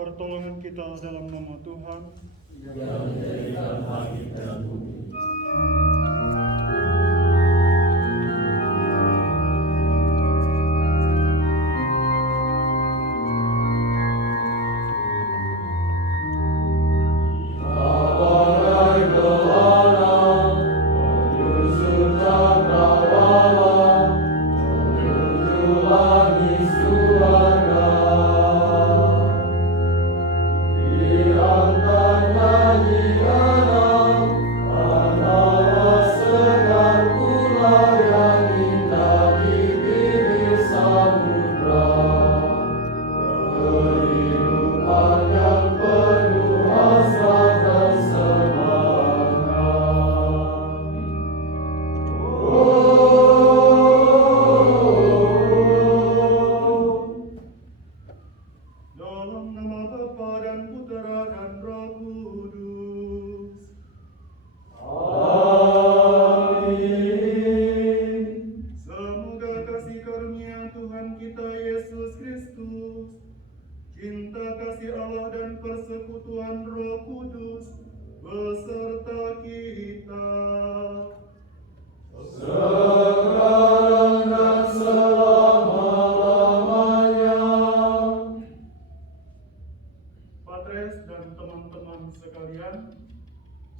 Pertolongan kita dalam nama Tuhan yang menjadikan langit dan bumi.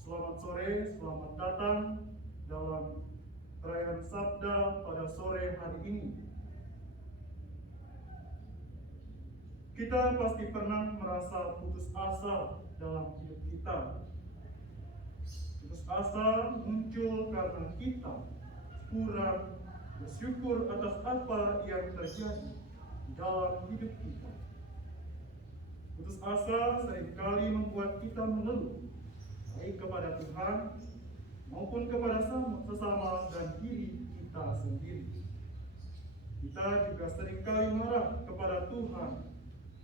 Selamat sore, selamat datang dalam perayaan Sabda pada sore hari ini. Kita pasti pernah merasa putus asa dalam hidup kita. Putus asa muncul karena kita kurang bersyukur atas apa yang terjadi dalam hidup kita. Putus asa seringkali membuat kita mengeluh, baik kepada Tuhan maupun kepada sesama dan diri kita sendiri. Kita juga seringkali marah kepada Tuhan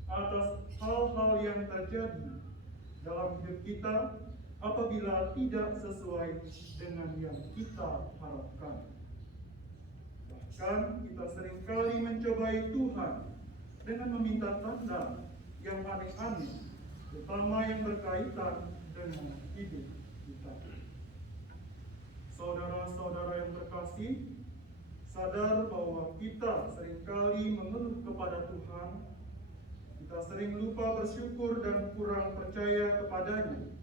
atas hal-hal yang terjadi dalam hidup kita apabila tidak sesuai dengan yang kita harapkan. Bahkan kita seringkali mencobai Tuhan dengan meminta tanda yang aneh-aneh, terutama yang berkaitan dengan hidup kita. Saudara-saudara yang terkasih, sadar bahwa kita seringkali mengeluh kepada Tuhan, kita sering lupa bersyukur dan kurang percaya kepadanya.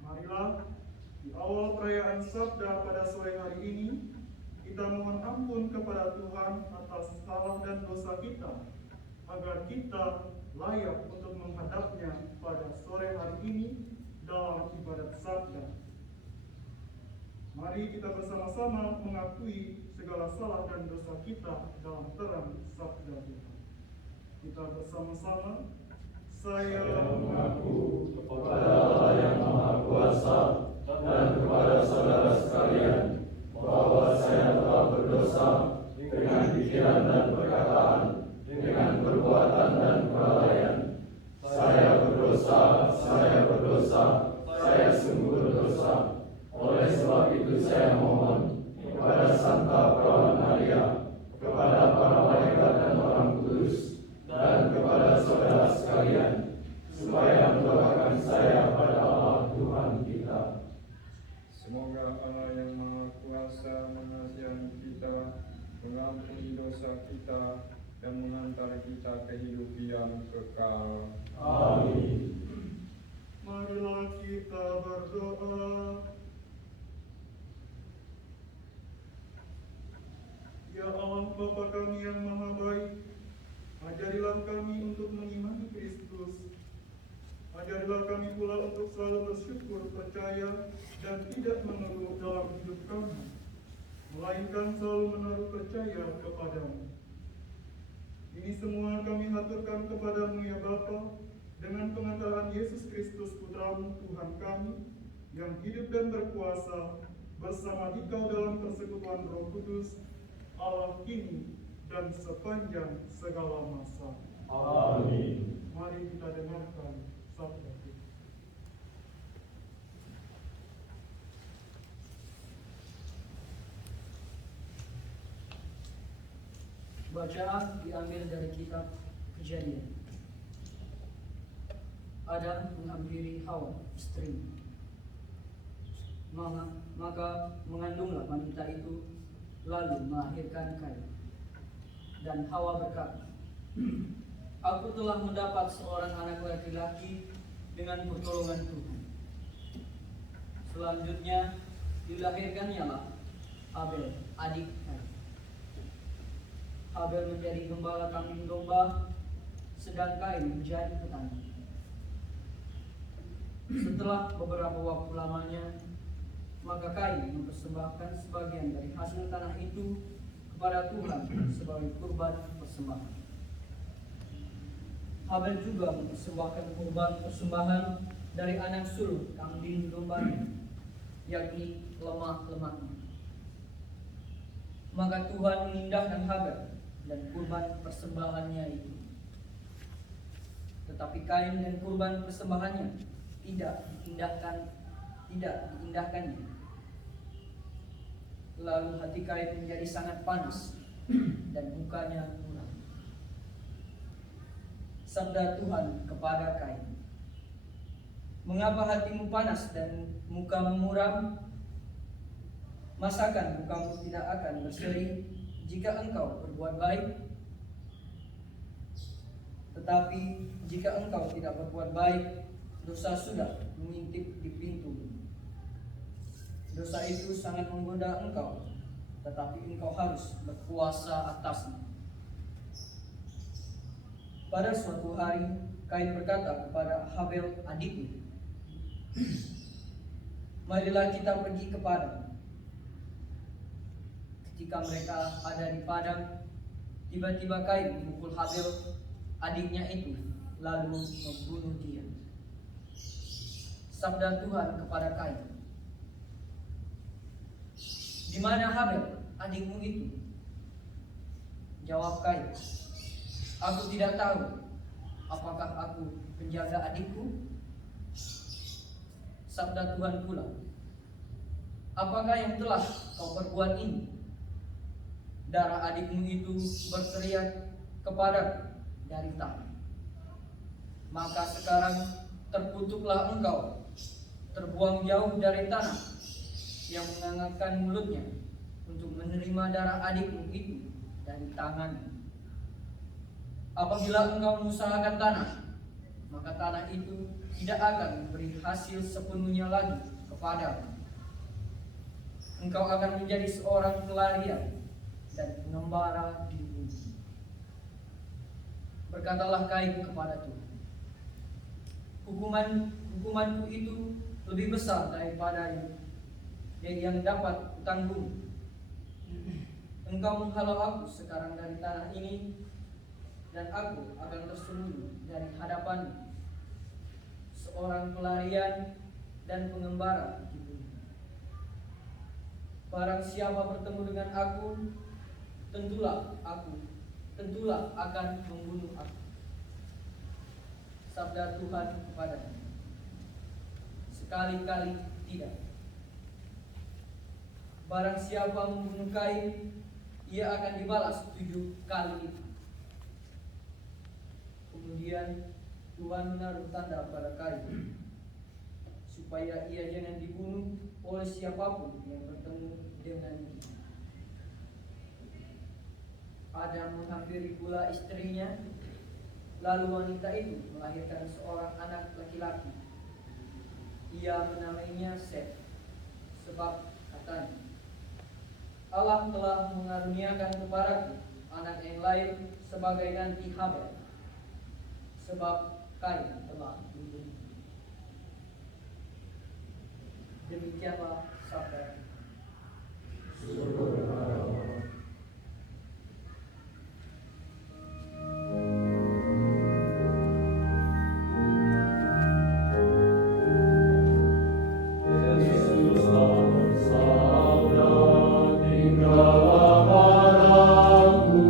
Marilah di awal perayaan Sabda pada sore hari ini, kita mohon ampun kepada Tuhan atas salah dan dosa kita, agar kita layak untuk menghadapnya pada sore hari ini dalam ibadat Sabda. Mari kita bersama-sama mengakui segala salah dan dosa kita dalam terang Sabda Tuhan. Kita bersama-sama, saya mengaku kepada Allah yang Maha Kuasa dan kepada saudara sekalian bahwa saya telah berdosa dengan pikiran dan perkataan, dengan perbuatan dan kelalaian. Saya berdosa, saya sungguh berdosa. Oleh sebab itu saya mohon kepada Santa Perawan Maria, kepada para malaikat dan orang kudus, dan kepada saudara sekalian, supaya mendoakan saya pada Allah Tuhan kita. Semoga Allah yang Maha Kuasa mengasihani kita, mengampuni dosa kita, dan mengantar kita ke hidup yang kekal. Amin. Marilah kita berdoa. Ya Allah Bapa kami yang Maha Baik, ajarilah kami untuk mengimani Kristus, Ajarilah kami pula untuk selalu bersyukur, percaya, dan tidak mengeluh dalam hidup kami, melainkan selalu menaruh percaya kepadamu. Ini semua kami haturkan kepadamu ya Bapa, dengan pengantaran Yesus Kristus Putramu Tuhan kami, yang hidup dan berkuasa bersama Dikau dalam persekutuan Roh Kudus, Allah kini dan sepanjang segala masa. Amin. Mari kita dengarkan sabda Tuhan. Bacaan diambil dari kitab Kejadian. Adam menghampiri Hawa, istri. Maka mengandunglah wanita itu, lalu melahirkan Kain. Dan Hawa berkata, Aku telah mendapat seorang anak laki-laki dengan pertolongan Tuhan. Selanjutnya dilahirkannyalah Abel, adik Kain. Abel menjadi gembala kambing domba, sedang Kain menjadi petani. Setelah beberapa waktu lamanya, maka Kain mempersembahkan sebagian dari hasil tanah itu kepada Tuhan sebagai kurban persembahan. Abel juga mempersembahkan kurban persembahan dari anak sulung kambing dombanya, yakni lemak-lemaknya. Maka Tuhan mengindahkan Abel dan kurban persembahannya itu. Tetapi Kain dan kurban persembahannya tidak diindahkannya. Lalu hati Kain menjadi sangat panas dan mukanya muram. Sabda Tuhan kepada Kain, Mengapa hatimu panas dan mukamu muram? Masakan mukamu tidak akan berseri jika engkau berbuat baik? Tetapi jika engkau tidak berbuat baik, dosa sudah mengintip di pintu. Dosa itu sangat menggoda engkau, tetapi engkau harus berkuasa atasnya. Pada suatu hari, Kain berkata kepada Habel adiknya, Marilah kita pergi ke padang. Ketika mereka ada di padang, tiba-tiba Kain memukul Habel adiknya itu, lalu membunuh dia. Sabda Tuhan kepada Kain, Di mana Habel adikmu itu? Jawab Kain, Aku tidak tahu. Apakah aku penjaga adikku? Sabda Tuhan pula, Apakah yang telah kau perbuat ini? Darah adikmu itu berteriak kepadaku dari tanah. Maka sekarang terkutuklah engkau, terbuang jauh dari tanah yang mengangkatkan mulutnya untuk menerima darah adikmu itu dari tanganmu. Apabila engkau mengusahakan tanah, maka tanah itu tidak akan memberi hasil sepenuhnya lagi kepadamu. Engkau akan menjadi seorang pelarian dan pengembara di bumi. Berkatalah Kain kepada Tuhan, Hukumanku itu lebih besar daripada yang dapat kutanggung. Engkau menghalau aku sekarang dari tanah ini, dan aku akan tersembunyi dari hadapanmu, seorang pelarian dan pengembara di bumi. Barang siapa bertemu dengan aku, tentulah akan membunuh aku. Sabda Tuhan kepadanya, Sekali-kali tidak. Barang siapa membunuh Kain, ia akan dibalas 7 kali lipat. Kemudian Tuhan menaruh tanda pada Kain, supaya ia jangan dibunuh oleh siapapun yang bertemu dengan dia. Adam menghampiri pula istrinya, lalu wanita itu melahirkan seorang anak laki-laki. Ia menamainya Set, sebab katanya, Allah telah mengaruniakan kepadaku anak yang lain sebagai ganti Habel, sebab Kain telah dibunuh. Demikianlah sabda. Syukur kepada Allah. Yesus bersabda, tinggallah padaku,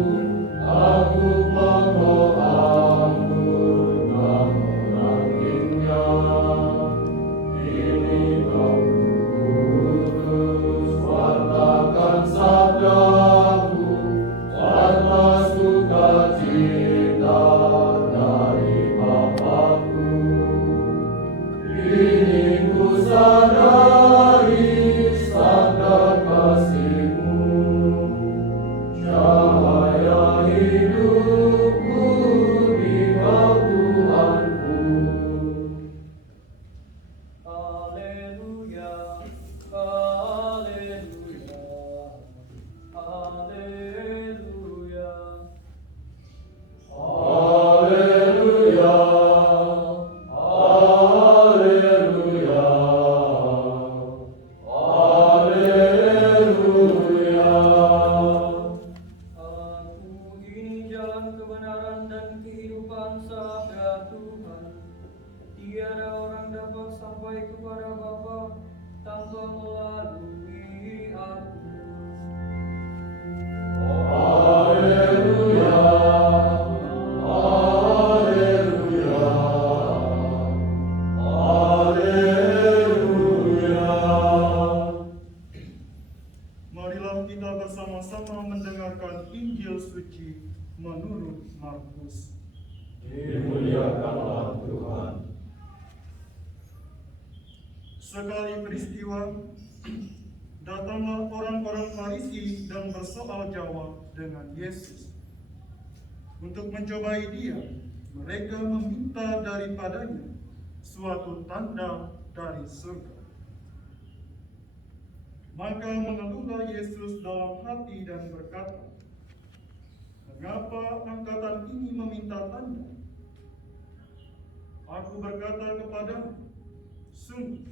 aku memohonmu, kamu nantinya. Ini kau kudus, wartakan sabdaku, warta sukacita dari Bapa-Ku. Ini ku sadari sabda kasih-Mu, cahaya hidupku di Kau Tuhanku. Haleluya, haleluya, haleluya. Haleluya, haleluya, haleluya. Aku ini jalan kebenaran dan kehidupan, sabda Tuhan. Tiada orang dapat sampai kepada Bapa tanpa melalui aku. Haleluya, haleluya, haleluya. Marilah kita bersama-sama mendengarkan Injil suci menurut Markus. Dimuliakanlah Tuhan. Sekali peristiwa, datanglah orang-orang Farisi dan bersoal jawab dengan Yesus. Untuk mencobai dia, mereka meminta daripadanya suatu tanda dari surga. Maka mengeluhlah Yesus dalam hati dan berkata, "Mengapa angkatan ini meminta tanda? Aku berkata kepadamu, sungguh,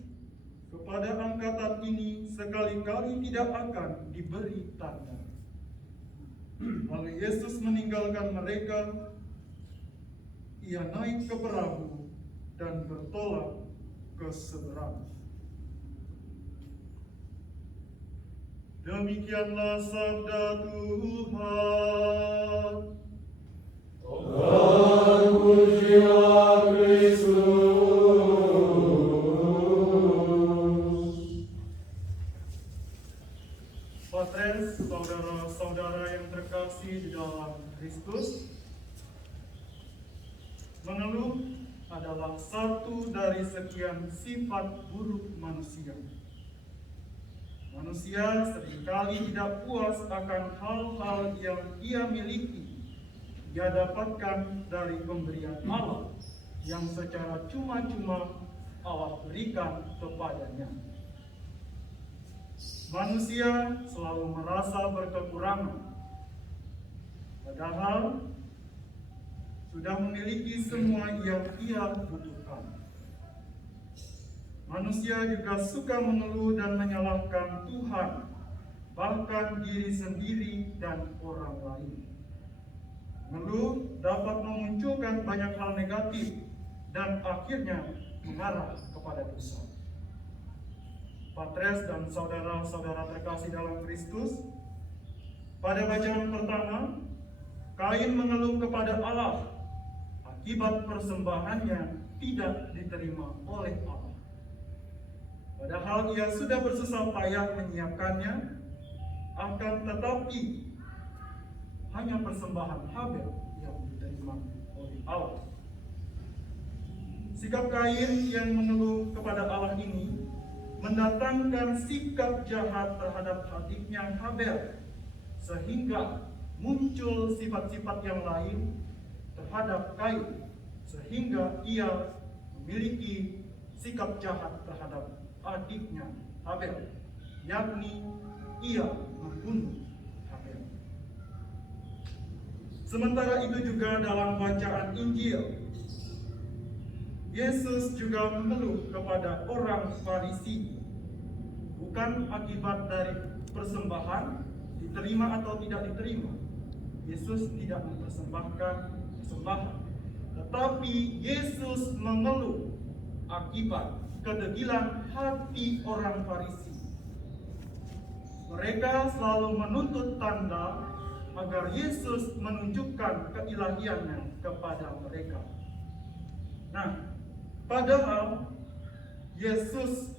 kepada angkatan ini sekali-kali tidak akan diberi tanda." Lalu Yesus meninggalkan mereka. Ia naik ke perahu dan bertolak ke seberang. Demikianlah sabda Tuhan. Terpujilah Kristus. Patres, saudara-saudara yang terkasih di dalam Kristus, mengeluh adalah satu dari sekian sifat buruk manusia. Manusia seringkali tidak puas akan hal-hal yang ia miliki, ia dapatkan dari pemberian Allah yang secara cuma-cuma Allah berikan kepadanya. Manusia selalu merasa berkekurangan, padahal sudah memiliki semua yang ia butuhkan. Manusia juga suka mengeluh dan menyalahkan Tuhan, bahkan diri sendiri dan orang lain. Mengeluh dapat memunculkan banyak hal negatif dan akhirnya mengarah kepada dosa. Patres dan saudara-saudara terkasih dalam Kristus, pada bacaan pertama, Kain mengeluh kepada Allah akibat persembahannya tidak diterima oleh Allah. Padahal ia sudah bersusah payah menyiapkannya, akan tetapi hanya persembahan Habel yang diterima oleh Allah. Sikap Kain yang mengeluh kepada Allah ini mendatangkan sikap jahat terhadap adiknya Habel, sehingga muncul sifat-sifat yang lain terhadap Kain, sehingga ia memiliki sikap jahat terhadap adiknya Habel, yakni ia membunuh Habel. Sementara itu juga dalam bacaan Injil, Yesus juga mengeluh kepada orang Farisi bukan akibat dari persembahan, diterima atau tidak diterima. Yesus tidak mempersembahkan persembahan, tetapi Yesus mengeluh akibat kedegilan hati orang Farisi. Mereka selalu menuntut tanda agar Yesus menunjukkan keilahiannya kepada mereka. Nah, padahal Yesus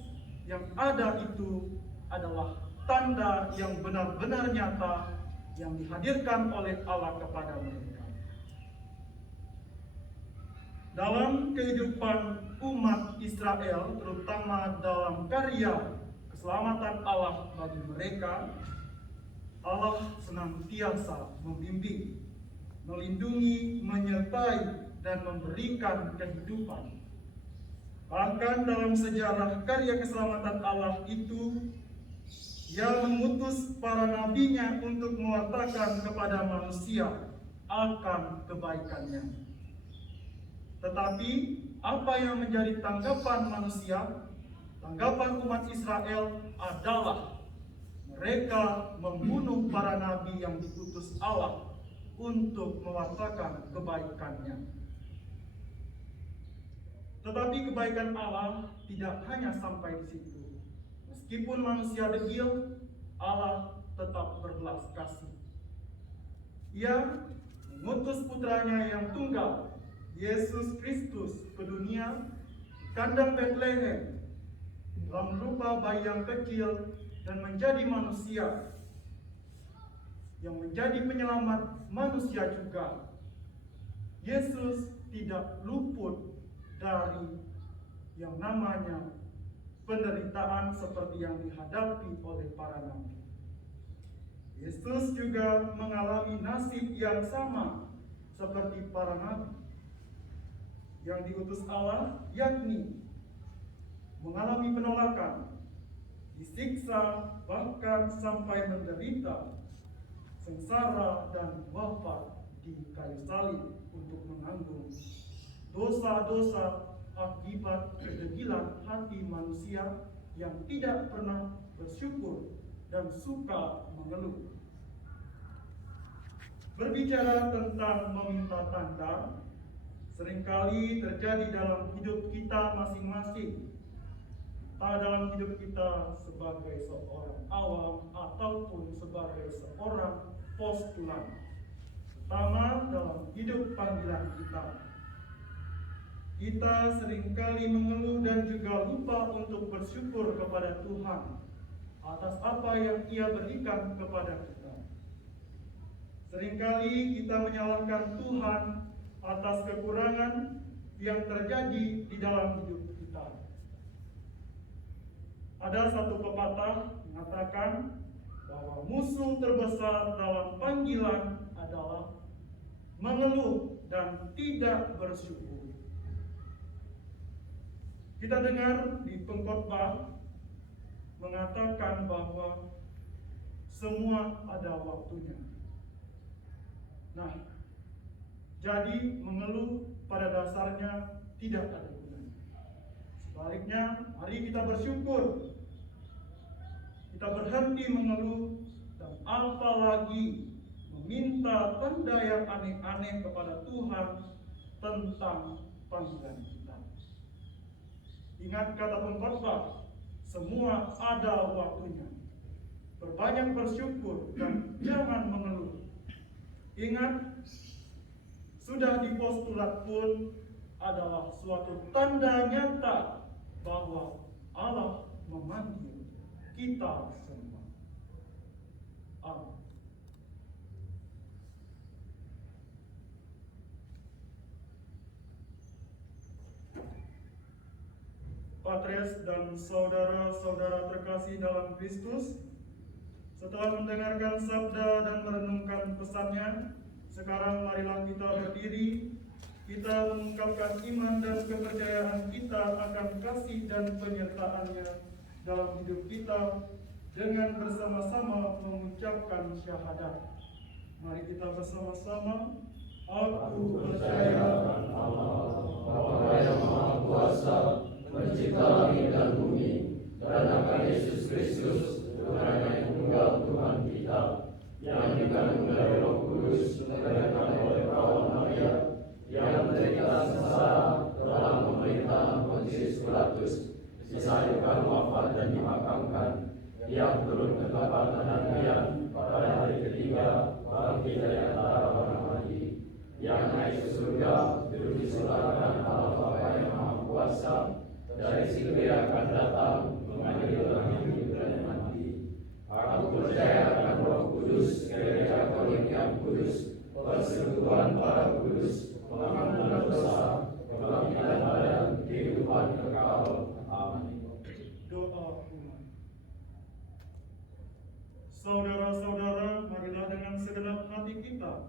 yang ada itu adalah tanda yang benar-benar nyata yang dihadirkan oleh Allah kepada mereka. Dalam kehidupan umat Israel, terutama dalam karya keselamatan Allah bagi mereka, Allah senantiasa membimbing, melindungi, menyertai, dan memberikan kehidupan. Bahkan dalam sejarah karya keselamatan Allah itu, Ia mengutus para nabinya untuk mewartakan kepada manusia akan kebaikannya. Tetapi apa yang menjadi tanggapan manusia, tanggapan umat Israel adalah mereka membunuh para nabi yang diutus Allah untuk mewartakan kebaikannya. Tetapi kebaikan Allah tidak hanya sampai di situ. Meskipun manusia degil, Allah tetap berbelas kasih. Ia mengutus putranya yang tunggal, Yesus Kristus, ke dunia, kandang Betlehem, dalam rupa bayi yang kecil dan menjadi manusia, yang menjadi penyelamat manusia juga. Yesus tidak luput dari yang namanya penderitaan seperti yang dihadapi oleh para nabi. Yesus juga mengalami nasib yang sama seperti para nabi yang diutus Allah, yakni mengalami penolakan, disiksa, bahkan sampai menderita, sengsara, dan wafat di kayu salib untuk menanggung dosa-dosa akibat kedegilan hati manusia yang tidak pernah bersyukur dan suka mengeluh. Berbicara tentang meminta tanda, seringkali terjadi dalam hidup kita masing-masing, entah dalam hidup kita sebagai seorang awam ataupun sebagai seorang postulan, terutama dalam hidup panggilan kita. Kita seringkali mengeluh dan juga lupa untuk bersyukur kepada Tuhan atas apa yang Ia berikan kepada kita. Seringkali kita menyalahkan Tuhan atas kekurangan yang terjadi di dalam hidup kita. Ada satu pepatah mengatakan bahwa musuh terbesar dalam panggilan adalah mengeluh dan tidak bersyukur. Kita dengar di pengkhotbah mengatakan bahwa semua ada waktunya. Nah, jadi mengeluh pada dasarnya tidak ada gunanya. Sebaliknya, mari kita bersyukur. Kita berhenti mengeluh dan apalagi meminta tanda yang aneh-aneh kepada Tuhan tentang panggilan kita. Ingat kata pengkhotbah, semua ada waktunya. Berbanyak bersyukur dan jangan mengeluh. Ingat, sudah di postulat pun adalah suatu tanda nyata bahwa Allah memanggil kita semua. Amin. Patres dan saudara-saudara terkasih dalam Kristus, setelah mendengarkan sabda dan merenungkan pesannya, sekarang marilah kita berdiri, kita mengungkapkan iman dan kepercayaan kita akan kasih dan penyertaannya dalam hidup kita dengan bersama-sama mengucapkan syahadat. Mari kita bersama-sama. Aku percaya Allah, Bapa yang Maha Kuasa, pencipta langit dan bumi, dan akan Yesus Kristus, Tuhan yang tunggal Tuhan kita, yang dikandung dari Roh Kudus, dilahirkan oleh perawan Maria, yang menderita sengsara dalam pemerintahan Pontius Pilatus, disayangkan wafat dan dimakamkan. Ia turun ke tempat penantian pada hari ketiga, bangkit dari antara orang mati. Yang naik ke surga, duduk di sebelah kanan Allah Bapa yang Maha Kuasa. Dari situ Ia akan datang mengadili orang hidup dan yang mati. Aku percaya akan Roh Kudus, Gereja Katolik yang kudus, persekutuan para kudus, pengampunan dosa, kebangkitan badan, kehidupan kekal. Amin. Doa umat. Saudara-saudara, marilah dengan segenap hati kita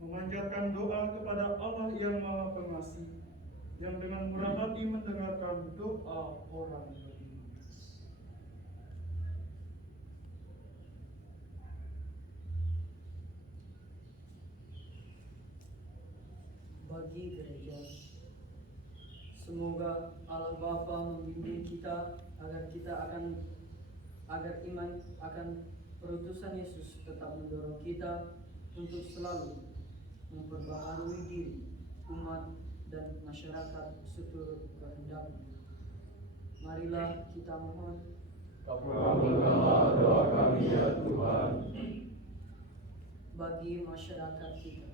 memanjatkan doa kepada Allah yang Maha Pengasih, yang dengan murah hati mendengarkan doa orang beriman. Bagi gereja, semoga Allah Bapa membimbing kita agar iman akan perutusan Yesus tetap mendorong kita untuk selalu memperbaharui diri, umat, dan masyarakat seturut kehendaknya. Marilah kita mohon. Kabulkanlah doa kami ya Tuhan. Bagi masyarakat kita,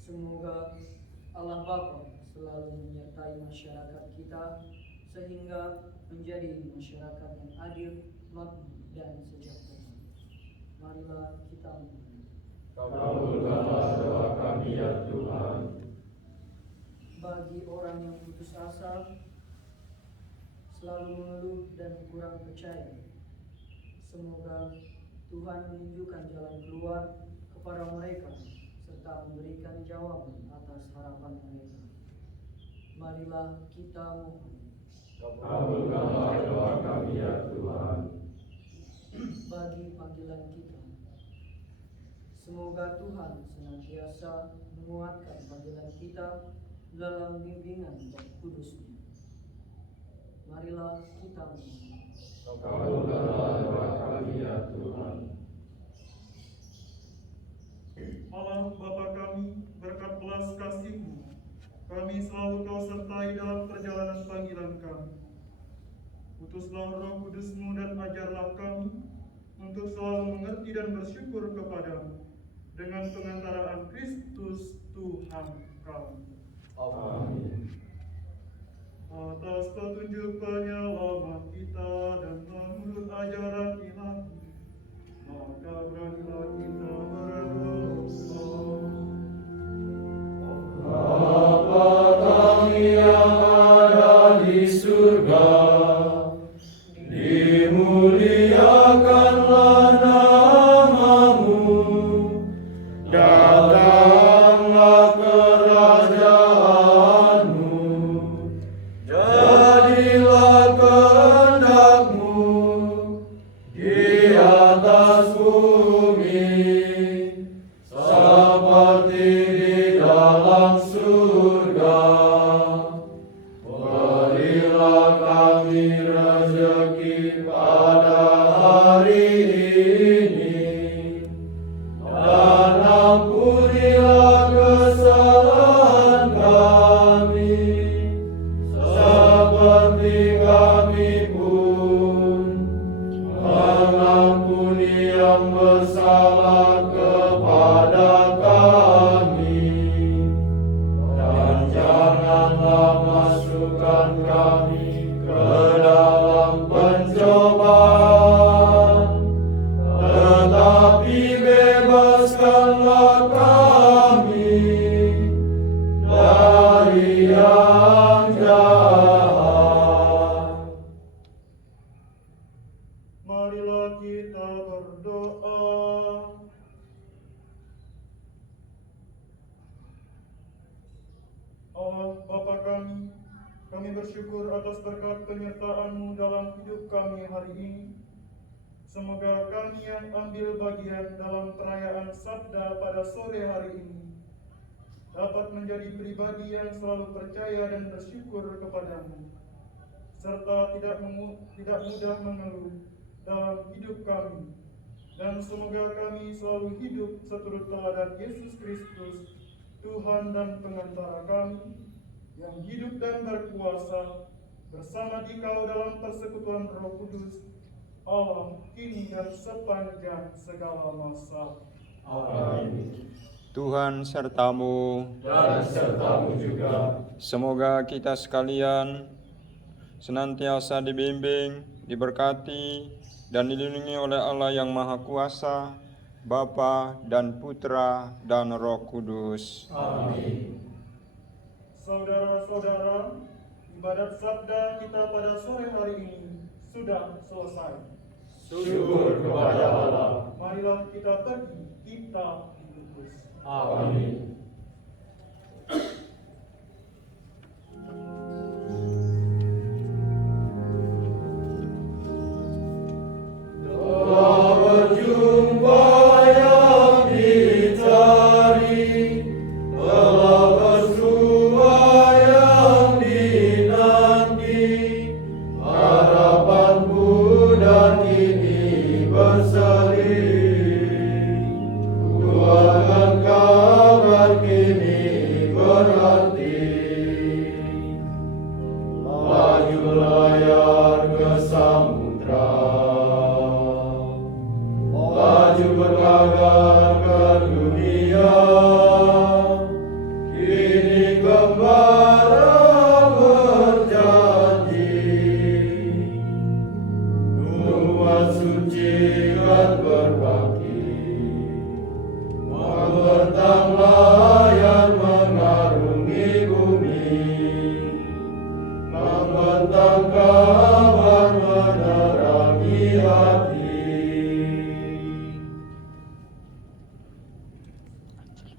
semoga Allah Bapa selalu menyertai masyarakat kita sehingga menjadi masyarakat yang adil, makmur, dan sejahtera. Marilah kita mohon. Kabulkanlah doa kami ya Tuhan. Bagi orang yang putus asa, selalu mengeluh dan kurang percaya, semoga Tuhan menunjukkan jalan keluar kepada mereka serta memberikan jawaban atas harapan mereka. Marilah kita mohon. Kabulkanlah doa kami ya Tuhan. Bagi panggilan kita, semoga Tuhan senantiasa menguatkan panggilan kita dalam bimbingan Roh Kudus-Nya. Marilah kita mohon. Kabulkanlah doa kami ya Tuhan. Allah Bapa kami, berkat belas kasih-Mu, kami selalu Kau sertai dalam perjalanan panggilan kami. Utuslah Roh Kudus-Mu dan ajarlah kami untuk selalu mengerti dan bersyukur kepadamu dengan pengantaraan Kristus Tuhan kami. Amin. Atas petunjuk penyelamat kita dan menurut ajaran ilahi, maka beranilah kita berdoa. Bapa kami yang ada di surga, dimuliakanlah nama-Mu, datanglah kerajaan-Mu, jadilah kehendak-Mu di atas bumi seperti di dalam surga. Berilah kami rezeki pada hari ini, dan ampunilah kesalahan kami, seperti kami pun mengampuni yang bersalah kepada kami. Dan janganlah masukkan kami ke dalam pencobaan, tetapi bebaskanlah kami dari yang jahat. Marilah kita berdoa. Allah Bapa kami bersyukur atas berkat penyertaan-Mu dalam hidup kami hari ini. Semoga kami yang ambil bagian dalam perayaan Sabda pada sore hari ini dapat menjadi pribadi yang selalu percaya dan bersyukur kepadamu, serta tidak mudah mengeluh dalam hidup kami. Dan semoga kami selalu hidup seturut teladan Yesus Kristus, Tuhan dan pengantara kami, yang hidup dan berkuasa bersama Dikau dalam persekutuan Roh Kudus, Allah kini dan sepanjang segala masa. Amin. Tuhan sertamu, Dan sertamu juga. semoga kita sekalian senantiasa dibimbing, diberkati, dan dilindungi oleh Allah yang Maha Kuasa, Bapa dan Putra dan Roh Kudus. Amin. Saudara-saudara, ibadat sabda kita pada sore hari ini sudah selesai. Syukur kepada Allah. Marilah kita pergi, kita dibungkus. Amin.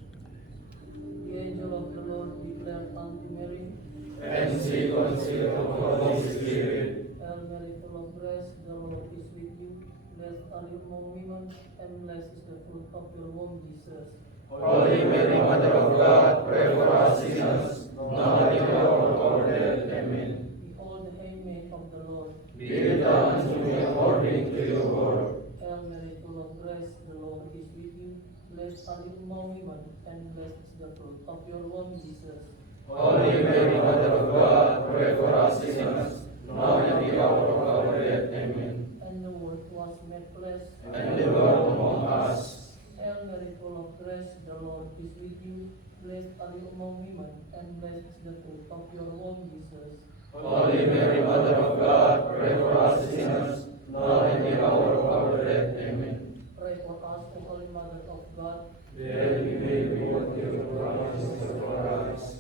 The angel of the Lord declared unto Mary, And she conceived of the Holy Spirit. Hail Mary, full of grace, the Lord is with you. Blessed are you among women, and blessed is the fruit of your womb, Jesus. Holy Mary, Mother of God, pray for us sinners, now and in the hour of our death. Amen. Behold the handmaid of the Lord. Be it done unto me according to your word. Hail Mary, full of grace, the Lord is with you. Blessed are you among women, and blessed is the fruit of your womb, Jesus. Holy Mary, Mother of God, pray for us sinners, now and in the hour of our death. Amen. And the Word was made flesh. And the Lord among us. Hail Mary, full of grace, the Lord is with you. Blessed are you among women, and blessed is the fruit of your womb, Jesus. Holy Mary, Mother of God, pray for us sinners, now and in the hour of our death. Amen. Pray for us, O Holy Mother of God. That we may be worthy of the promises of Christ.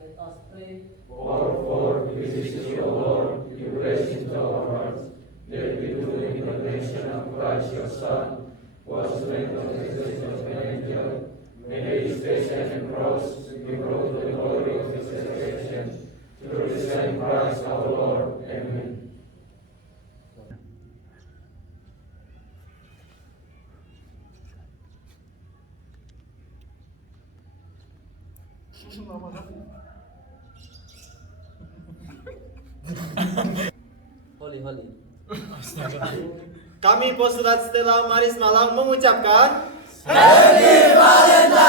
Let us pray. For we beseech you, O Lord, give grace into our hearts, that we do the incarnation of Christ your Son, was slain of the existence of an angel, may his passion and cross be brought to the glory of his resurrection, through the same Christ our Lord. Amen. Holy. Kami Postulat Stella Maris Malang mengucapkan Happy Valentine!